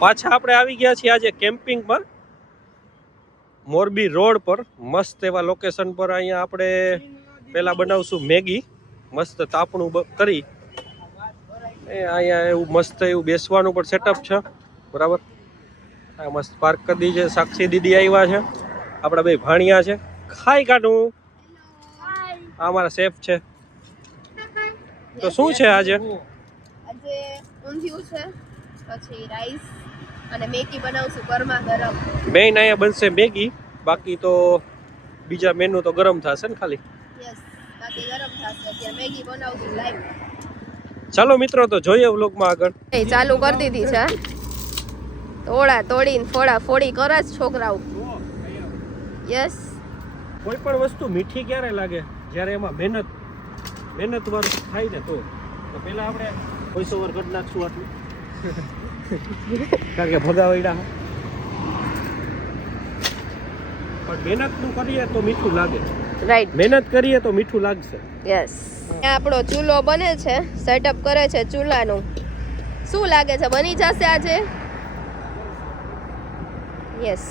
પાછા આપણે આવી ગયા છીએ આજે કેમ્પિંગમાં મોરબી રોડ પર મસ્ત એવા લોકેશન પર. અહીંયા આપણે પહેલા બનાવશું મેગી, મસ્ત તાપણું કરી. અહીંયા એવું મસ્ત એવું બેસવાનું પણ સેટઅપ છે, બરાબર. આ મસ્ત પાર્ક કરી દી છે. સાક્ષી દીદી આવ્યા છે, આપણા બે ભાણિયા છે. ખાઈ કાઢું. આ અમારા શેફ છે. તો શું છે આજે? આજે ઊંધિયું છે, પછી રાઈસ અને મેગી બનાવશું ગરમા ગરમ. મેઇન અહીંયા બનશે મેગી, બાકી તો બીજા મેનુ તો ગરમ થશે ને ખાલી. યસ, બાકી ગરમ થશે. અત્યારે મેગી બનાવશું લાઈવ. ચાલો મિત્રો, તો જોઈએ વ્લોગમાં આગળ. ચાલુ કરી દીધી છે. તોડા તોડીને ફોડા ફોડી કરે છે છોકરાઓ. યસ. કોઈ પણ વસ્તુ મીઠી ક્યારે લાગે? જ્યારે એમાં મહેનત વાળું થાય ને તો પહેલા આપણે વોઇસ ઓવર કરી નાખશું આટલું. કારણ કે ભગાવડા પણ મહેનતનું કરીએ તો મીઠું લાગે. રાઈટ, મહેનત કરીએ તો મીઠું લાગશે. યસ. આપણો ચૂલો બને છે, સેટઅપ કરે છે ચૂલાનું. શું લાગે છે, બની જશે આજે? યસ.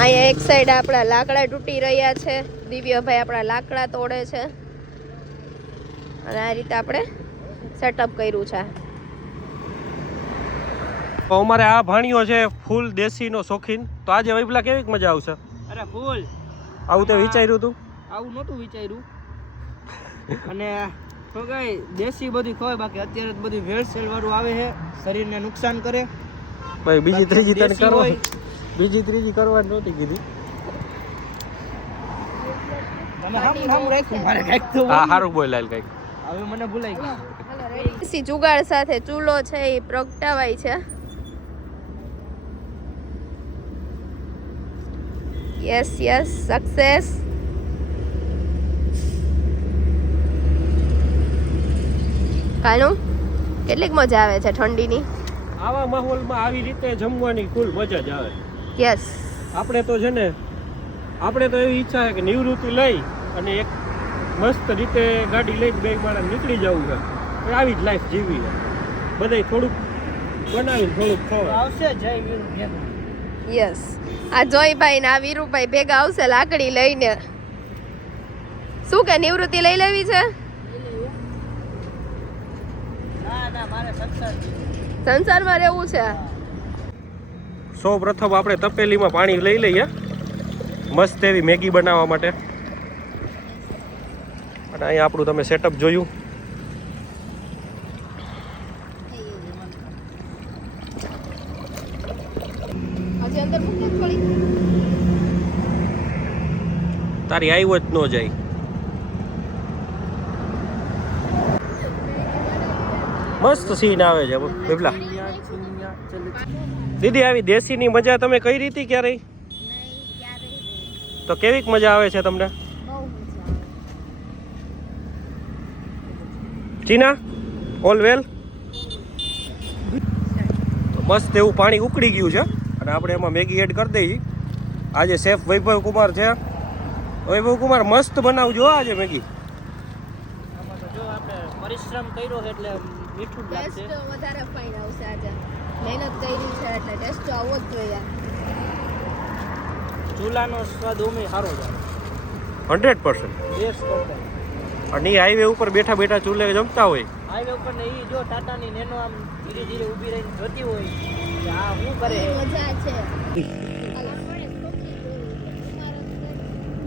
અહીંયા એક સાઈડ આપણા લાકડા તૂટી રહ્યા છે. દિવ્યભાઈ આપણા લાકડા તોડે છે અને આ રીતે આપણે સેટઅપ કર્યું છે. તો અમારે આ ભાણિયો છે ફૂલ દેશીનો શોખીન. તો આજે વૈભલા કેવી મજા આવશે? અરે ફૂલ. આવું તે વિચાર્યું હતું? આવું નહોતું વિચાર્યું. અને તો કઈ દેશી બધું ખવાય, બાકી અત્યારે બધું ભેળસેળ વાળું આવે છે, શરીરને નુકસાન કરે. ભાઈ બીજી ત્રીજી તને દેશી કરવા, હોય. બીજી ત્રીજી કરવાની નહોતી કીધી. તમે સામું રાખ્યું, મારે કાંઈક તો હા, સારું બોલાયેલ કંઈક. હવે મને ભૂલાઈ ગયું. દેશી જુગાડ સાથે ચૂલો છે એ પ્રગટાવાય છે. Yes yes, success. કાનું કેટલીક મજા આવે છે ઠંડીની. આવા માહોલમાં આવી રીતે જમવાની ફૂલ મજા જ આવે. યસ. આપણે તો છે ને, આપણે તો એવી ઈચ્છા છે કે નિવૃત્તિ લઈ અને એક મસ્ત રીતે ગાડી લઈને બે માણસ નીકળી જવું છે. આવી જ લાઈફ જીવી છે. બધાય થોડુંક બનાવીને થોડુંક ખવાય. આવશે જય વીર ભેગું. યસ. આ જોઈભાઈ ને આ વીરુભાઈ ભેગા આવશે લાકડી લઈને. શું કે નિવૃત્તિ લઈ લેવી છે? ના મારે સંસારમાં રહેવું છે. સૌ પ્રથમ આપણે તપેલીમાં પાણી લઈ લઈએ મસ્ત એવી મેગી બનાવવા માટે. અને અહીંયા આપણું તમે સેટઅપ જોયું. હજી અંદર મૂકે થોડી. તારી આવ્યો જ ન જાય. મસ્ત સીન આવે છે પેલા. દીદી આવી દેશીની મજા તમે કઈ રીતે ક્યારે? તો કેવીક મજા આવે છે તમને? ચીના ઓલ વેલ. મસ્ત એવું પાણી ઉકળી ગયું છે અને આપણે એમાં મેગી એડ કરી દઈએ. આજે શેફ વૈભવ કુમાર છે. વૈભવ કુમાર મસ્ત બનાવજો આજે મેગી. જો આપણે પરિશ્રમ કર્યો છે એટલે મીઠું જ લાગશે. ટેસ્ટ વધારે ફાઇન આવશે આજે. મહેનત કરી છે એટલે ટેસ્ટ આવવો જ જોઈએ. ચૂલાનો સ્વાદ ઓમે સારો છે. 100% બેસ્ટ કરતા. અને એ હાઈવે ઉપર બેઠા બેઠા ચૂલે જમતા હોય. હાઈવે ઉપર ને ઈ જો ટાટાની નેનો આમ ધીરે ધીરે ઊભી રહીને જોતી હોય કે આ શું કરે છે. મજા છે.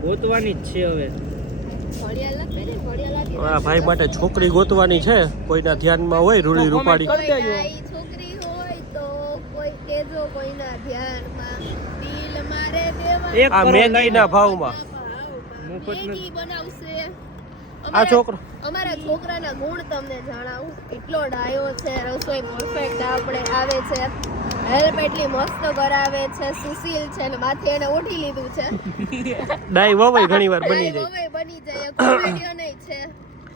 ગોતવાની જ છે હવે. આ ભાઈ માટે છોકરી ગોતવાની છે. કોઈના ધ્યાનમાં હોય રૂડી રૂપાડી. છોકરી હોય તો કોઈ કેજો કોઈના ધ્યાનમાં. બિલ મારે દેવા. આ મેગીના ભાવમાં મેગી બનાવશે. આ છોકરો અમારા છોકરાના ગુણ તમને જણાવું. એટલો ડાયો છે, રસોઈ પરફેક્ટ આપણે આવે છે, હેલ્પ એટલી મસ્ત કરાવે છે, સુશીલ છે ને માથે એને ઓઢી લીધું છે. ડાઈ વવાઈ ઘણી વાર બની જાય. હવે બની જાય. કોમેડિયન છે,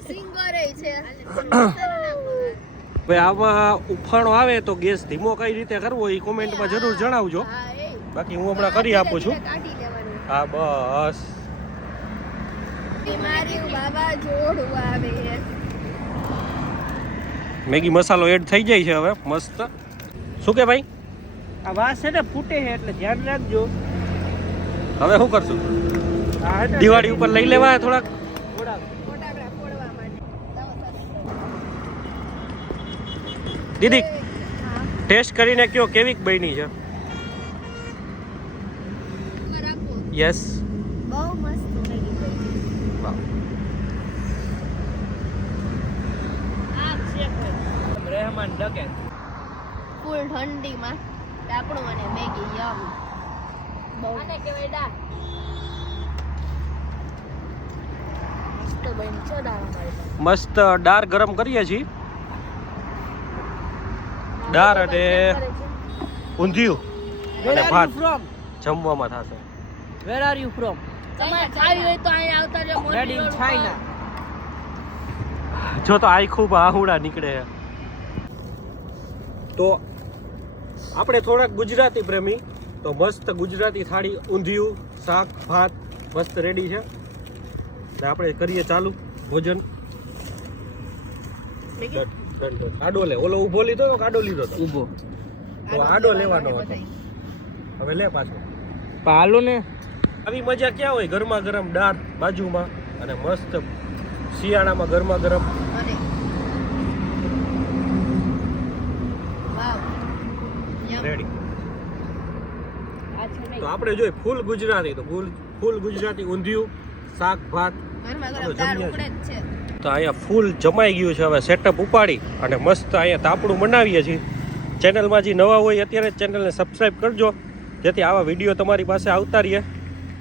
સિંગર છે. હવે આમાં ઉફાણો આવે તો ગેસ ધીમો કઈ રીતે કરવો એ કોમેન્ટમાં જરૂર જણાવજો. બાકી હું હમણાં કરી આપું છું. કાઢી લેવાનું. હા બસ. બીમારી બાબા જોડવા આવે. મેગી મસાલો એડ થઈ જાય છે હવે મસ્ત. શું કે ભાઈ? આ વાસ છે ને ફૂટે છે એટલે ધ્યાન રાખજો. હવે શું કરશું? આ હે ને દિવાળી ઉપર લઈ લેવા થોડાક. થોડાક ફટાકડા ફોડવા માટે દીદી ટેસ્ટ કરીને કયો કેવીક બની છે? યસ. બહુ મસ્ત લાગી વાહ. રહેમાન ડકે. ફૂલ ઠંડીમાં ટાપણું અને મેગી યમ બહુ આને કહેવાય ડા મસ્ત બની છે દાળ અમારી પાસે. મસ્ત દાળ ગરમ કરીએ છીએ. દાળ અને ઊંધિયું Where અને are ભાત you from? જમવામાં થશે. Where are you from? તમારે ખાવી હોય તો અહીંયા આવતા રહ્યો Made in China. જો તો આઈ ખૂબ આહુડા નીકળે છે. તો આપણે થોડાક ગુજરાતી પ્રેમી તો મસ્ત ગુજરાતી થાળી ઊંધિયું શાક ભાત મસ્ત રેડી છે. ને આપણે કરીએ ચાલુ ભોજન. આડો લે, ઓલો ઊભો લીધો તો આડો લીધો તો ઊભો. તો આડો લેવાનો હતો. હવે લે પાછો. પાલો ને આવી મજા ક્યાં હોય? ગરમા ગરમ દાળ બાજુમાં અને મસ્ત શિયાળામાં ગરમા ગરમ. અને વાવ યમ રેડી. આ છે તો આપણે જોઈએ ફૂલ ગુજરાતી તો ફૂલ ગુજરાતી ઊંધિયું શાક ભાત ગરમા ગરમ આપણે દાળ જમ્યા ઉકળે જ છે. તો અહીંયા ફૂલ જમાઈ ગયું છે. હવે સેટઅપ ઉપાડી અને મસ્ત અહીંયા તાપડું બનાવીએ છીએ. ચેનલમાં જે નવા હોય અત્યારે જ ચેનલને સબસ્ક્રાઈબ કરજો જેથી આવા વિડીયો તમારી પાસે આવતા રહીએ.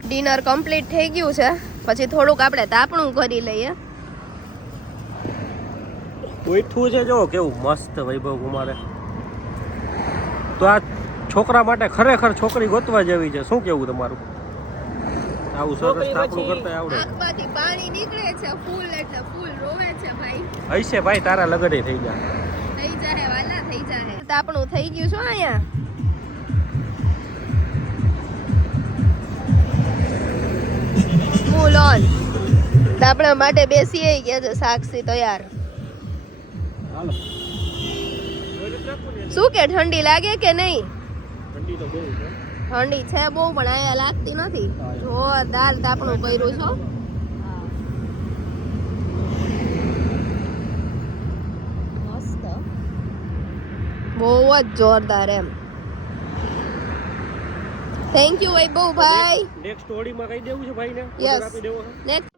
ડિનર કમ્પ્લીટ થઈ ગયું છે. પછી થોડુંક આપણે તાપણું કરી લઈએ. ઉઠવું છે જો કેવું મસ્ત વૈભવ કુમારે. તો આ છોકરા માટે ખરેખર છોકરી ગોતવા જેવી છે. શું કેવું તમારું? આવું સરસ છોકરી તાપડું પછી કરતા આવડે. આંખમાંથી પાણી નીકળે છે ફૂલ એટલે ફૂલ રોવે છે ભાઈ. હશે ભાઈ તારા લગડે થઈ ગયા. થઈ જાહે વાલા થઈ જાહે. તાપણું થઈ ગયું છે અહીંયા. Full on. તાપણા માટે બેસી ગયા છે સાક્ષી તૈયાર. હાલો. શું કે ઠંડી લાગે કે નહીં? ઠંડી તો બહુ છે. ઠંડી છે બહુ પણ અહીંયા લાગતી નથી. જોરદાર તાપણું કર્યું છો. મસ્ત બહુ જ જોરદાર એમ. થેન્ક યુ વૈભવ ભાઈ. નેક્સ્ટ હોળીમાં કહી દેવું છે ભાઈને? Yes. ઓર્ડર આપી દેવો છે? નેક્સ્ટ